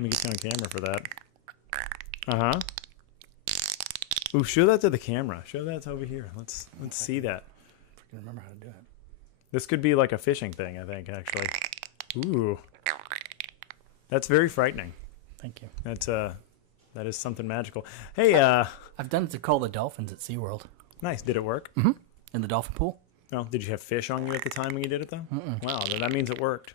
Let me get you on camera for that. Uh-huh. Ooh, show that to the camera. Show that over here. Let's see that. I can remember how to do it. This could be like a fishing thing, I think, actually. Ooh. That's very frightening. Thank you. That is something magical. Hey, I've done it to call the dolphins at SeaWorld. nice. Did it work? Mm-hmm. In the dolphin pool. No. Did you have fish on you at the time when you did it, though? Mm-mm. Wow, then that means it worked.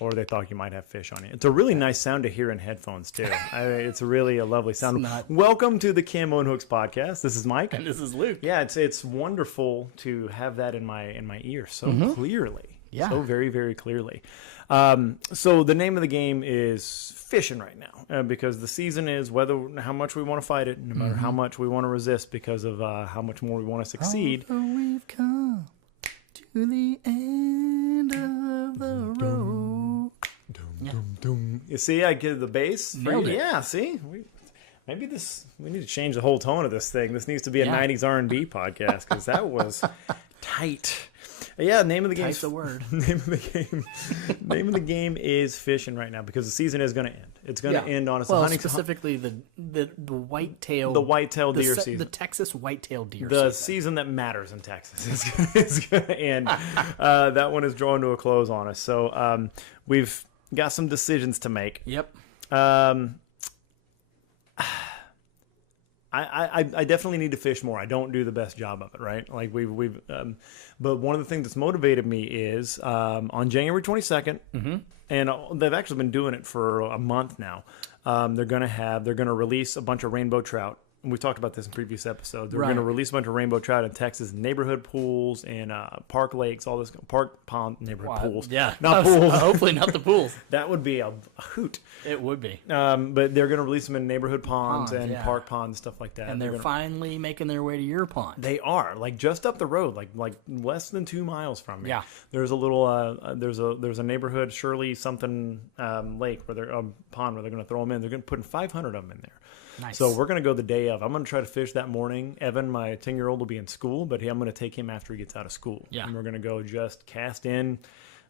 Or they thought you might have fish on you. It's a really nice sound to hear in headphones, too. It's really a lovely sound. Welcome to the Camo and Hooks podcast. This is Mike. And this is Luke. Yeah, it's wonderful to have that in my ear so clearly. Yeah. So very, very clearly. So the name of the game is fishing right now because the season is how much we want to fight it, no matter how much we want to resist because of how much more we want to succeed. Although we've come to the end of the road. You see, I get the bass. Nailed it. Yeah, see? Maybe we need to change the whole tone of this thing. This needs to be a 90s R&B podcast because that was tight. Yeah, name of the game. Tight's a word. Name of the game is fishing right now because the season is going to end. It's going to end on us. Well, specifically the whitetail. The whitetail deer season. The Texas whitetail deer the season. season that matters in Texas is going to end. That one is drawing to a close on us. So we've got some decisions to make. Yep. I definitely need to fish more. I don't do the best job of it, right? Like but one of the things that's motivated me is on January 22nd, and they've actually been doing it for a month now. They're gonna release a bunch of rainbow trout. And we've talked about this in previous episodes. They're going to release a bunch of rainbow trout in Texas, neighborhood pools and park lakes, all this park pond neighborhood pools. Yeah, not pools. Hopefully not the pools. That would be a hoot. It would be. But they're going to release them in neighborhood ponds and park ponds, stuff like that. And they're finally making their way to your pond. They are, like just up the road, like less than 2 miles from me. Yeah. There's a little there's a neighborhood Shirley something lake where they're a pond where they're going to throw them in. They're going to put 500 of them in there. Nice. So we're going to go the day of. I'm going to try to fish that morning. Evan, my 10-year-old, will be in school, but I'm going to take him after he gets out of school. Yeah. And we're going to go just cast in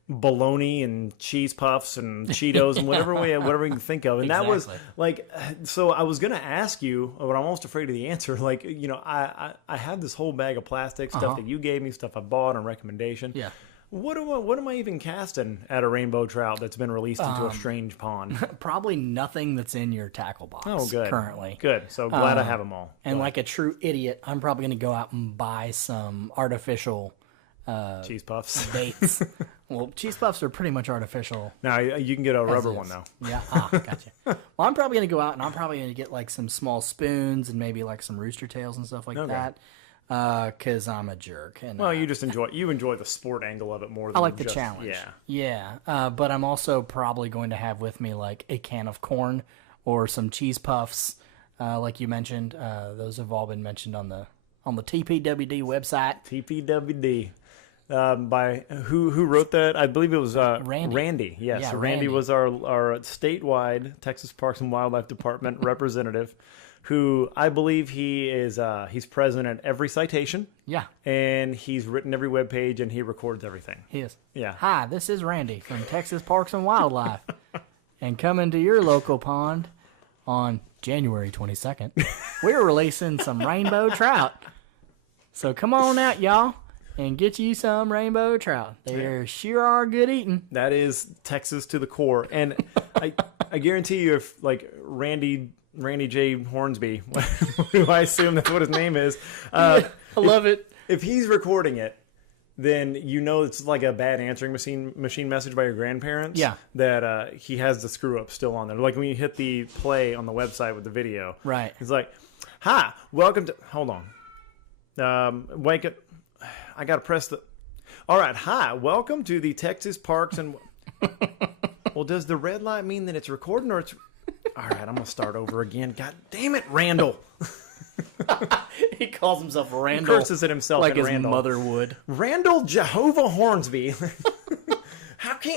bologna and cheese puffs and Cheetos and whatever we can think of. And that was like, so I was going to ask you, but I'm almost afraid of the answer. Like, I have this whole bag of plastic stuff that you gave me, stuff I bought on recommendation. Yeah. What am I even casting at a rainbow trout that's been released into a strange pond? Probably nothing that's in your tackle box currently. Good. So glad I have them all. And like a true idiot, I'm probably going to go out and buy some artificial cheese puffs. Baits. Well, cheese puffs are pretty much artificial. No, you can get a rubber one, though. Yeah. Gotcha. Well, I'm probably going to go out and I'm probably going to get like some small spoons and maybe like some rooster tails and stuff like that. Because I'm a jerk. And, you just enjoy the sport angle of it more than I like the challenge. Yeah. But I'm also probably going to have with me like a can of corn or some cheese puffs, like you mentioned. Those have all been mentioned on the TPWD website. TPWD. By who wrote that? I believe it was Randy. Yes, Yeah, Randy was our statewide Texas Parks and Wildlife Department representative. Who I believe he's present at every citation. Yeah. And he's written every webpage and he records everything. He is. Yeah. Hi, this is Randy from Texas Parks and Wildlife. And coming to your local pond on January 22nd, we're releasing some rainbow trout. So come on out, y'all, and get you some rainbow trout. They sure are good eating. That is Texas to the core. And I guarantee you if like Randy J. Hornsby, who I assume that's what his name is. I love it. If he's recording it, then it's like a bad answering machine message by your grandparents. Yeah. That he has the screw up still on there. Like when you hit the play on the website with the video. Right. He's like, hi, welcome to... Hold on. Wake it. I got to press the... All right, hi, welcome to the Texas Parks and... Well, does the red light mean that it's recording or it's... All right, I'm going to start over again. God damn it, Randall. He calls himself Randall. He curses at himself like his Randall. mother would. Randall Jehovah Hornsby.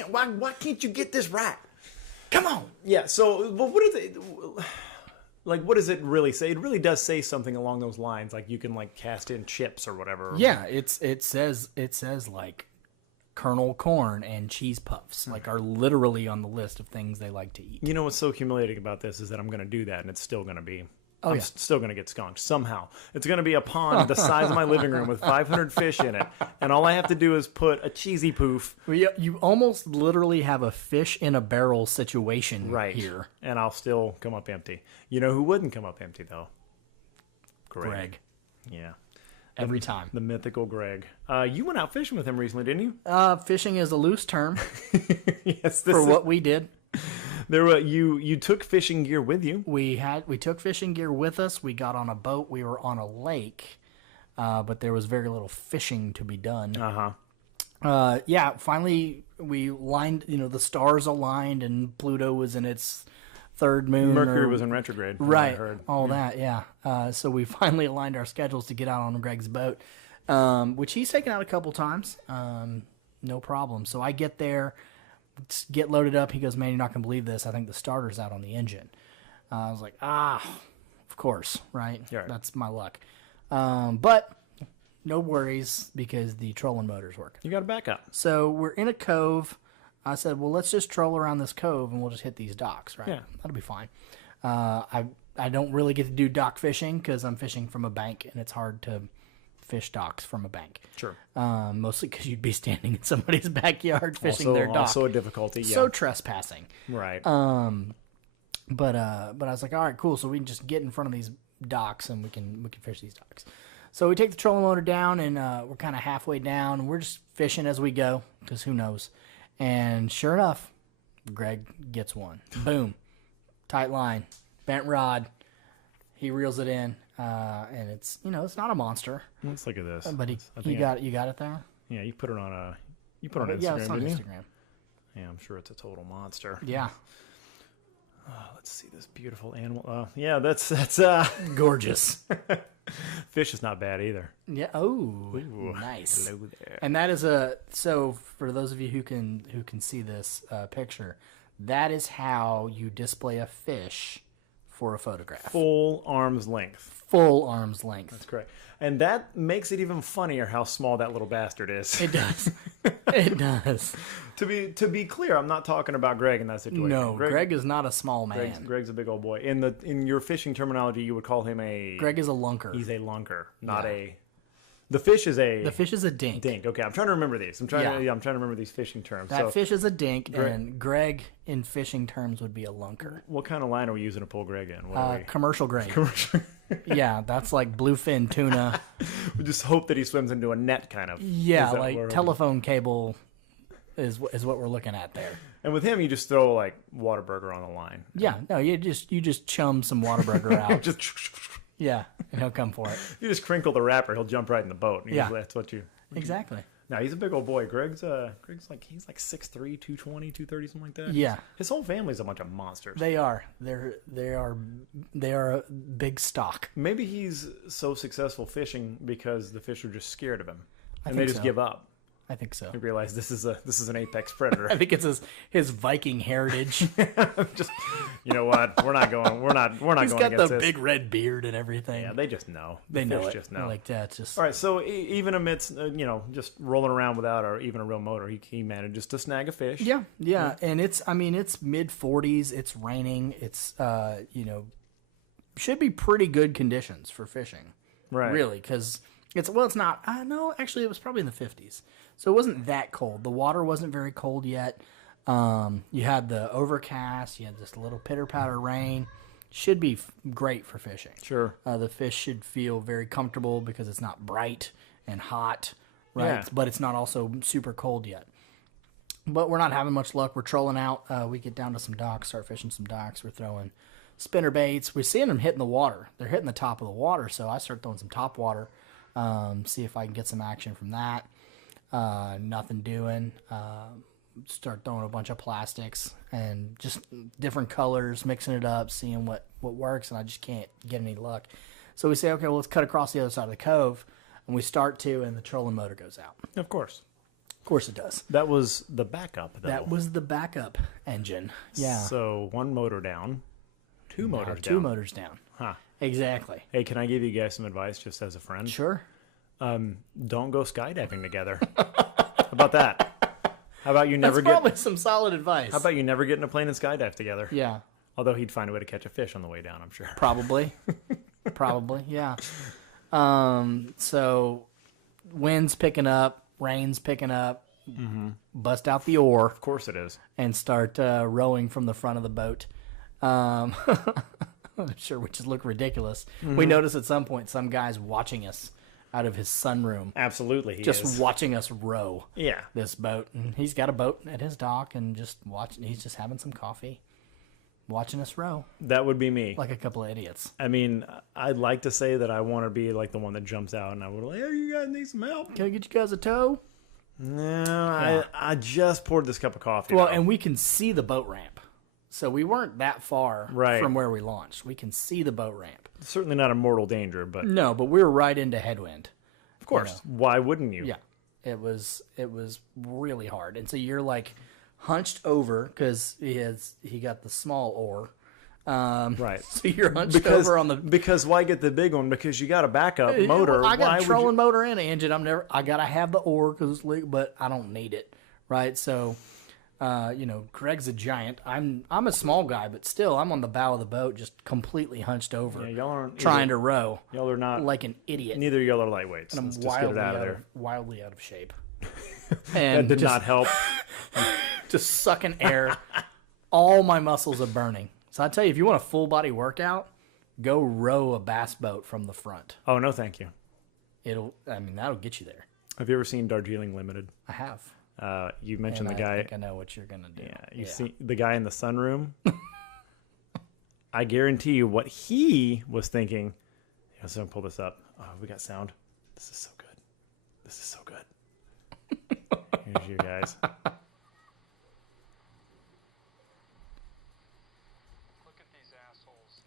Why can't you get this right? Come on. Yeah, so but what is it like what does it really say? It really does say something along those lines, like you can like cast in chips or whatever. Yeah, it says like kernel corn and cheese puffs, like are literally on the list of things they like to eat. You know what's so humiliating about this is that I'm going to do that, and it's still going to be. I'm yeah. still going to get skunked somehow. It's going to be a pond the size of my living room with 500 fish in it, and all I have to do is put a cheesy poof. Well, you almost literally have a fish in a barrel situation here. And I'll still come up empty. You know who wouldn't come up empty, though? Greg. Yeah. Every time. The mythical Greg. You went out fishing with him recently, didn't you? Fishing is a loose term Yes. what we did. You took fishing gear with you. We took fishing gear with us. We got on a boat. We were on a lake, but there was very little fishing to be done. Finally we lined. The stars aligned, and Pluto was in its third moon. Mercury was in retrograde. Right. I heard. All that. Yeah. So we finally aligned our schedules to get out on Greg's boat, which he's taken out a couple times. No problem. So I get there. Get loaded up. He goes, man, you're not going to believe this. I think the starter's out on the engine. I was like, of course, right? Right. That's my luck. But no worries because the trolling motor's working. You got a backup. So we're in a cove. I said, well, let's just troll around this cove and we'll just hit these docks, right? Yeah. That'll be fine. I don't really get to do dock fishing because I'm fishing from a bank and it's hard to fish docks from a bank. Sure. Mostly because you'd be standing in somebody's backyard fishing their dock. Also a difficulty, yeah. So trespassing. Right. But I was like, all right, cool. So we can just get in front of these docks and we can fish these docks. So we take the trolling motor down and we're kind of halfway down. And we're just fishing as we go because who knows. And sure enough, Greg gets one. Boom. Tight line. Bent rod. He reels it in. And it's not a monster. Let's look at this. But you got it there? Yeah, you put it on Instagram, yeah, it's on didn't you? Instagram. Yeah, I'm sure it's a total monster. Yeah. Let's see this beautiful animal. Yeah, that's gorgeous. Fish is not bad either. Yeah. Oh, nice. Hello there. And that is so for those of you who can see this picture, that is how you display a fish for a photograph. Full arm's length. Full arm's length. That's correct. And that makes it even funnier how small that little bastard is. It does. It does. To be clear, I'm not talking about Greg in that situation. No, Greg is not a small man. Greg's a big old boy. In your fishing terminology, you would call him a... Greg is a lunker. He's a lunker, not a... The fish is a... The fish is a dink. Dink. Okay, I'm trying to remember these. I'm trying to remember these fishing terms. That fish is a dink, and Greg in fishing terms would be a lunker. What kind of line are we using to pull Greg in? What are we... Commercial grade. Yeah, that's like bluefin tuna. We just hope that he swims into a net, kind of. Yeah, like telephone cable is what we're looking at there. And with him, you just throw like Whataburger on the line. Yeah, no, you just chum some Whataburger out. Just yeah, and he'll come for it. You just crinkle the wrapper, he'll jump right in the boat. Yeah, that's what you exactly. No, he's a big old boy. Greg's like 6'3", 220, 230, something like that. Yeah. His whole family's a bunch of monsters. They are. They are a big stock. Maybe he's so successful fishing because the fish are just scared of him. And they just so. Give up. I think so. They realize this is an apex predator. I think it's his Viking heritage. Just, you know what? We're not going He's going against got the this. big red beard and everything. Yeah, they just know. They know fish it. Just know. They're like that. Just all right. So even amidst just rolling around without or even a real motor, he manages to snag a fish. Yeah. And it's mid 40s. It's raining. It's should be pretty good conditions for fishing. Right. Really, because it's not. No, actually, it was probably in the 50s. So it wasn't that cold. The water wasn't very cold yet. You had the overcast. You had this little pitter-patter rain. Should be great for fishing. Sure. The fish should feel very comfortable because it's not bright and hot, right? Yeah. But it's not also super cold yet. But we're not having much luck. We're trolling out. We get down to some docks, start fishing some docks. We're throwing spinner baits. We're seeing them hitting the water. They're hitting the top of the water, so I start throwing some top water, see if I can get some action from that. Nothing doing. Start throwing a bunch of plastics and just different colors, mixing it up, seeing what works, and I just can't get any luck. So we say, okay, well, let's cut across the other side of the cove, and we start to, and the trolling motor goes out. Of course. Of course it does. That was the backup, though. That was the backup engine. Yeah. So one motor down, two motors down. Two motors down. Huh. Exactly. Hey, can I give you guys some advice just as a friend? Sure. Don't go skydiving together. How about that? How about you never That's probably some solid advice. How about you never get in a plane and skydive together? Yeah. Although he'd find a way to catch a fish on the way down, I'm sure. Probably. Probably, yeah. So wind's picking up, rain's picking up, bust out the oar. Of course it is. And start rowing from the front of the boat. I'm sure we just look ridiculous. We notice at some point some guy's watching us out of his sunroom. Absolutely, he just is. watching us row Yeah. this boat. And he's got a boat at his dock and just watching. He's just having some coffee, watching us row That would be me. like a couple of idiots. I mean, I'd like to say that I want to be like the one that jumps out and I would like, hey, you guys need some help? Can I get you guys a tow? No, I just poured this cup of coffee. Well, though. and we can see the boat ramp. So we weren't that far Right. from where we launched. We can see the boat ramp. Certainly not a mortal danger, but No, but we were right into headwind. of course, why wouldn't you? Yeah, it was really hard, and so you're like hunched over because he got the small oar, Right. So you're hunched over on the because why get the big one? Because you got a backup motor. I got Why a would trolling you? motor and an engine. I gotta have the oar because it's legal, but I don't need it, right? So, Greg's a giant. I'm a small guy, but still, I'm on the bow of the boat, just completely hunched over, Yeah, y'all aren't trying to row Y'all are not like an idiot. Neither of y'all are lightweights. And I'm Let's just get it out of there. wildly out of shape. That And did just, not help. just sucking air. All my muscles are burning. So I tell you, if you want a full body workout, go row a bass boat from the front. Oh no, thank you. That'll get you there. Have you ever seen Darjeeling Limited? I have. You mentioned And the I guy. think I know what you're gonna do. Yeah, you see the guy in the sunroom. I guarantee you, what he was thinking. Yeah, so pull this up. Oh, we got sound. This is so good. This is so good. Here's you guys.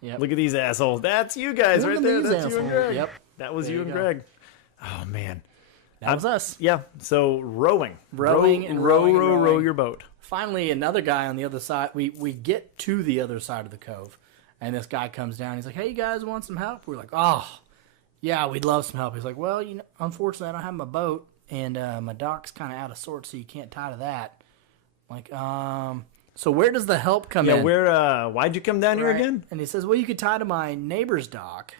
Yep. Look at these assholes. That's you guys Look right at there. these That's you and assholes. Greg. Yep. That was There you you and go. Greg. Oh man. That was us. Yeah. So rowing, Rowing and row, rowing and row rowing. your boat. Finally, another guy on the other side. We get to the other side of the cove, and this guy comes down. He's like, "Hey, you guys want some help?" We're like, "Oh, yeah, we'd love some help." He's like, "Well, unfortunately, I don't have my boat, and my dock's kind of out of sorts, so you can't tie to that." I'm like, so where does the help come in? Yeah. Where? Why'd you come down here Right? again? And he says, "Well, you could tie to my neighbor's dock,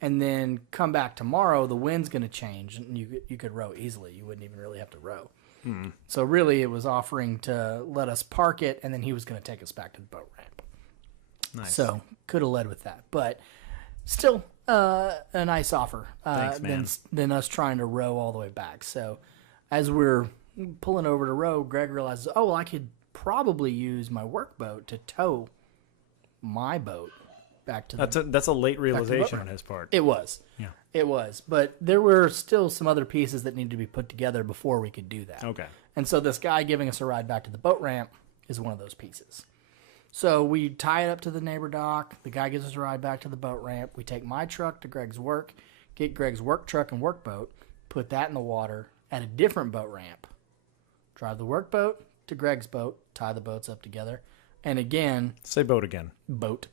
and then come back tomorrow. The wind's going to change, and you could row easily. You wouldn't even really have to row." So really, it was offering to let us park it, and then he was going to take us back to the boat ramp. Nice. So could have led with that, but still a nice offer. Thanks, man. Than us trying to row all the way back. So as we're pulling over to row, Greg realizes, oh, well, I could probably use my workboat to tow my boat back to the. That's a late realization boat. on his part. It was. Yeah. It was, but there were still some other pieces that needed to be put together before we could do that. Okay. And so this guy giving us a ride back to the boat ramp is one of those pieces. So we tie it up to the neighbor dock. The guy gives us a ride back to the boat ramp. We take my truck to Greg's work, get Greg's work truck and work boat, put that in the water at a different boat ramp, drive the work boat to Greg's boat, tie the boats up together, and again, Say boat again. boat.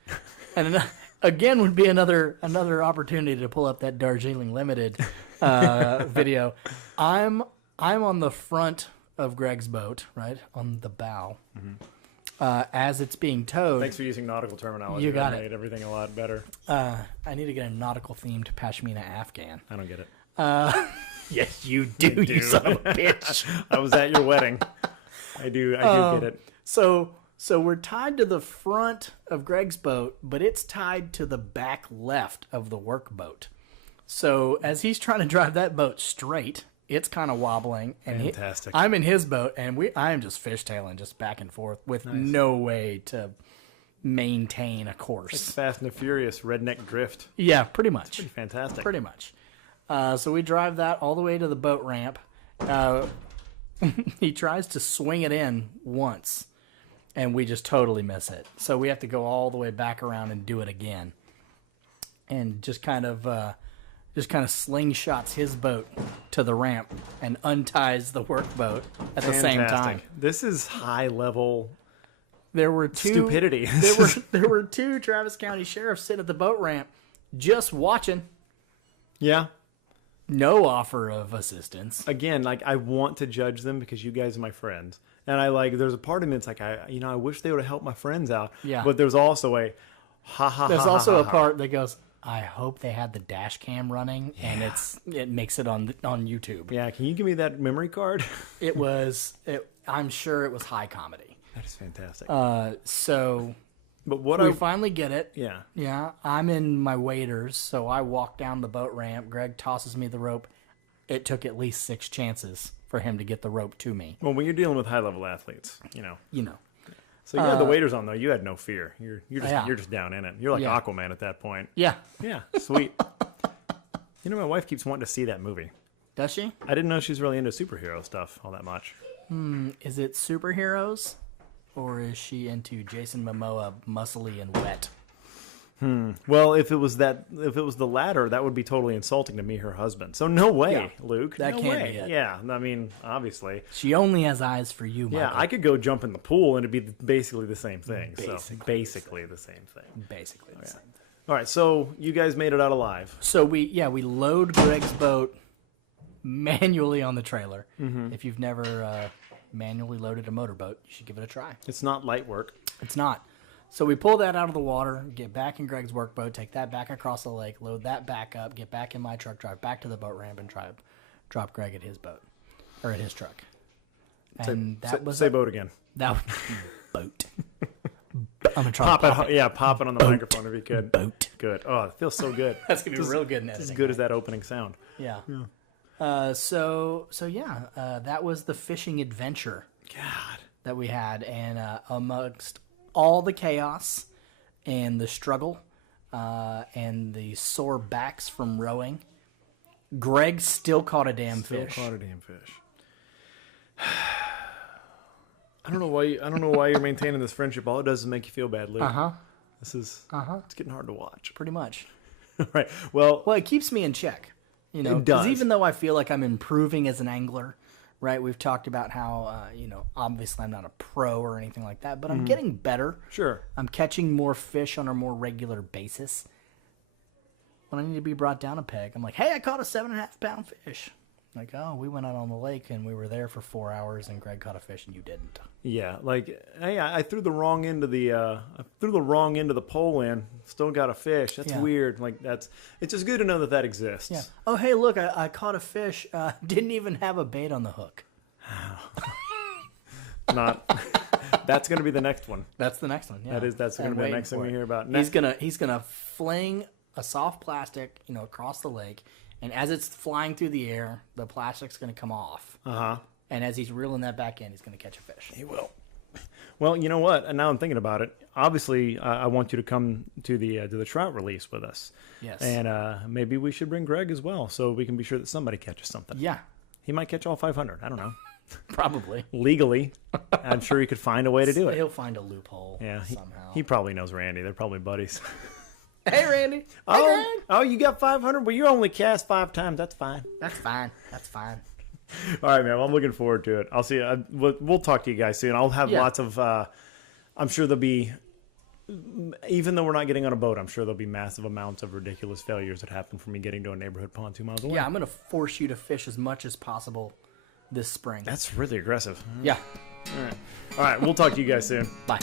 And again would be another opportunity to pull up that Darjeeling Limited video. I'm on the front of Greg's boat, right on the bow, as it's being towed. Thanks for using nautical terminology. You got that it. made everything a lot better. I need to get a nautical themed pashmina Afghan. I don't get it. Yes, you do, you son of a bitch. I was at your wedding. I do get it. So we're tied to the front of Greg's boat, but it's tied to the back left of the work boat. So as he's trying to drive that boat straight, it's kind of wobbling. And Fantastic. I'm in his boat, and I am just fishtailing just back and forth with no way to maintain a course. Fast and the Furious redneck drift. Yeah, pretty much. Pretty fantastic. Pretty much. So we drive that all the way to the boat ramp. He tries to swing it in once, and we just totally miss it. So we have to go all the way back around and do it again. And just kind of slingshots his boat to the ramp and unties the work boat at the same time. This is high level There were two stupidity. There were two Travis County sheriffs sitting at the boat ramp just watching. Yeah. No offer of assistance. Again, like I want to judge them because you guys are my friends, and I like. There's a part of me that's like I wish they would have helped my friends out. Yeah. But there's also a There's also a part that goes, I hope they had the dash cam running and it makes it on YouTube. Yeah, can you give me that memory card? I'm sure it was high comedy. That is fantastic. So but what we finally get it. Yeah. Yeah. I'm in my waders, so I walk down the boat ramp. Greg tosses me the rope. It took at least 6 chances for him to get the rope to me. Well, when you're dealing with high level athletes, you know. So you had the waders on though. You had no fear. You're just down in it. You're like Aquaman at that point. Yeah. Yeah. Sweet. You know, my wife keeps wanting to see that movie. Does she? I didn't know she's really into superhero stuff all that much. Is it superheroes, or is she into Jason Momoa, muscly and wet? Well, if it was the latter, that would be totally insulting to me, her husband. So no way, Luke. That no can't way. be it. Yeah, I mean, obviously. She only has eyes for you, Michael. Yeah, I could go jump in the pool and it'd be basically the same thing. Basically the same thing. Basically the same thing. All right, so you guys made it out alive. So we load Greg's boat manually on the trailer. If you've never manually loaded a motorboat, you should give it a try. It's not light work. It's not. So we pull that out of the water, get back in Greg's workboat, take that back across the lake, load that back up, get back in my truck, drive back to the boat ramp, and drop Greg at his boat or at his truck. And say boat again. That was boat. I'm gonna try pop it on the microphone if you could. Boat. Good. Oh, it feels so good. That's gonna be real good in editing. As good as that opening sound. Yeah. That was the fishing adventure. God. That we had, and amongst all the chaos and the struggle and the sore backs from rowing, Greg still caught a damn fish. I don't know why you're maintaining this friendship. All it does is make you feel bad, Luke. This is it's getting hard to watch. Pretty much. Right. Well, it keeps me in check. You know, it does. Because even though I feel like I'm improving as an angler, right? We've talked about how, obviously I'm not a pro or anything like that, but I'm getting better. Sure. I'm catching more fish on a more regular basis. When I need to be brought down a peg, I'm like, hey, I caught a 7.5-pound fish. Like, oh, we went out on the lake and we were there for 4 hours and Greg caught a fish and you didn't. Yeah, like, hey, I threw the wrong end of the pole in, still got a fish. That's weird. Like, it's just good to know that exists. Yeah. Oh, hey, look, I caught a fish. Didn't even have a bait on the hook. That's going to be the next one. That's the next one. Yeah. That's going to be the next thing we hear about. He's gonna fling a soft plastic, across the lake, and as it's flying through the air, the plastic's gonna come off. And as he's reeling that back in, he's gonna catch a fish. He will. Well, you know what? And now I'm thinking about it. Obviously, I want you to come to the trout release with us. Yes. And maybe we should bring Greg as well, so we can be sure that somebody catches something. Yeah. He might catch all 500. I don't know. Probably. Legally, I'm sure he could find a way to do it. He'll find a loophole. Yeah. Somehow. He probably knows Randy. They're probably buddies. Hey, Randy. Oh, you got 500? Well, you only cast 5 times. That's fine. That's fine. All right, man. I'm looking forward to it. I'll see you. We'll talk to you guys soon. I'll have lots of. I'm sure there'll be. Even though we're not getting on a boat, I'm sure there'll be massive amounts of ridiculous failures that happen from me getting to a neighborhood pond 2 miles away. Yeah, I'm going to force you to fish as much as possible this spring. That's really aggressive. Yeah. All right. We'll talk to you guys soon. Bye.